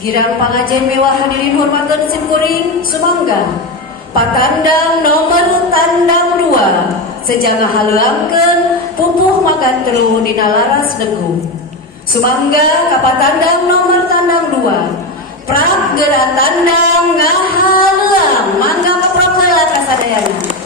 Girang pangajian mewah hadirin hormatan simkuring sumangga. Patandang nomor tandang 2 sejangah haleuangkeun pupuh magantru dina laras negu. Sumangga kapatandang nomor tandang 2. Prak geura tandang ngahaleuang mangga kaprok heula kasadayana.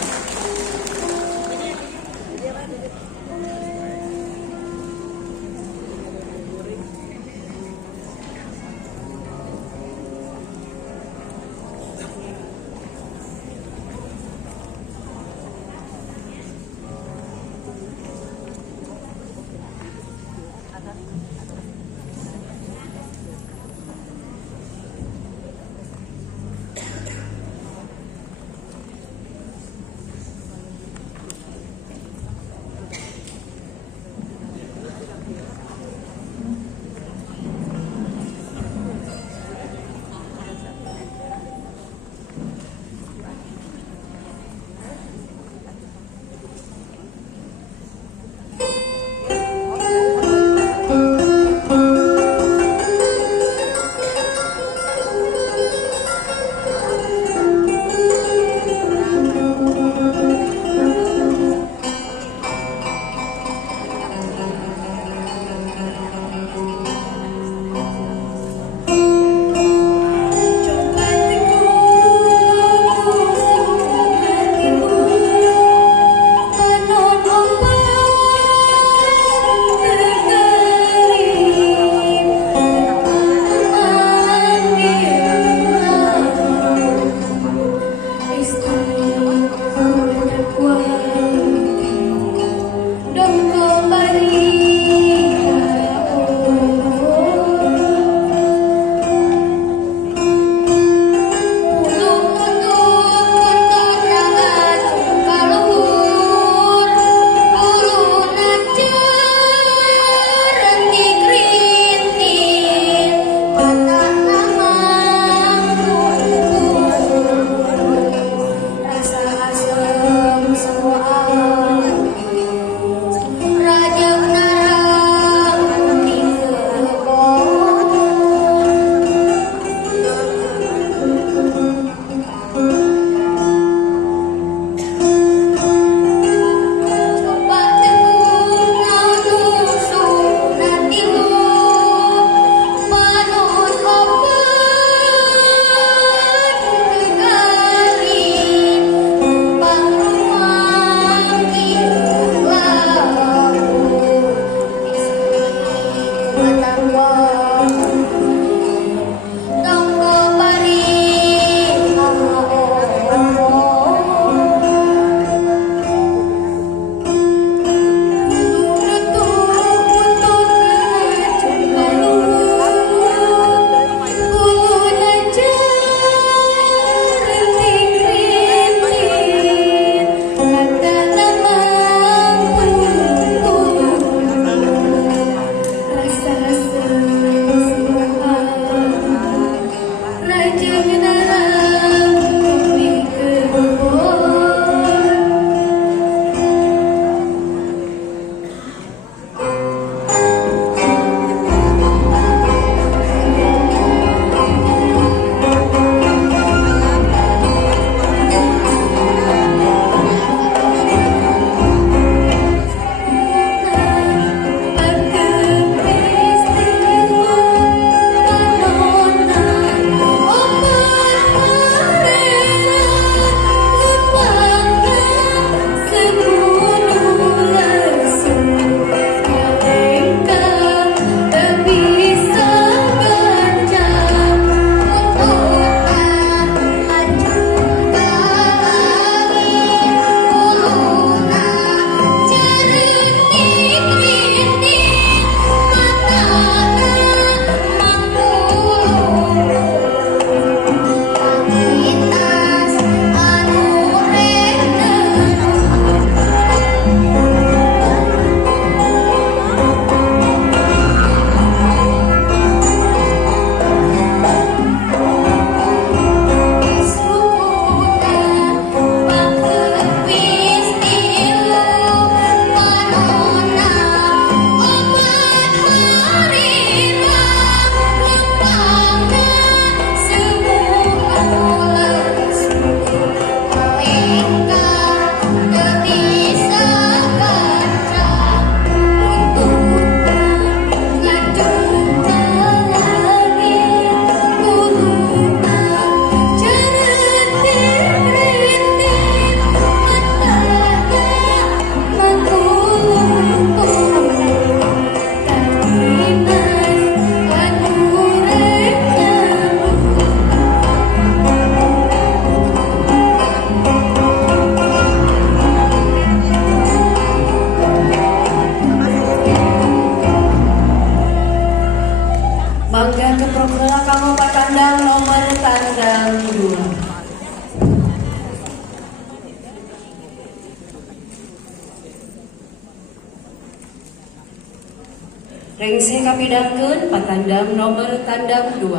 Rengse kapidangkeun patandang nomor tandang 2.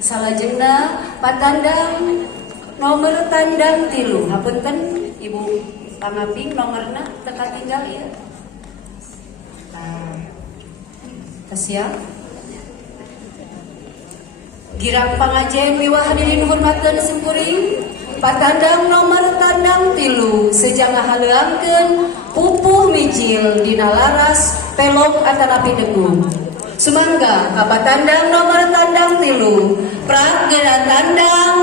Salajengna patandang nomor tandang 3. Hapunten Ibu Pangaping nomorna teka tinggal ya. Siap. Girang pangajen miwah hadirin hormatkeun simkuring patandang nomor tandang 3 sejangah haleuangkeun pupuh mijil dina laras pelog atanapi degung. Sumangga ka patandang nomor tandang 3 prak geura tandang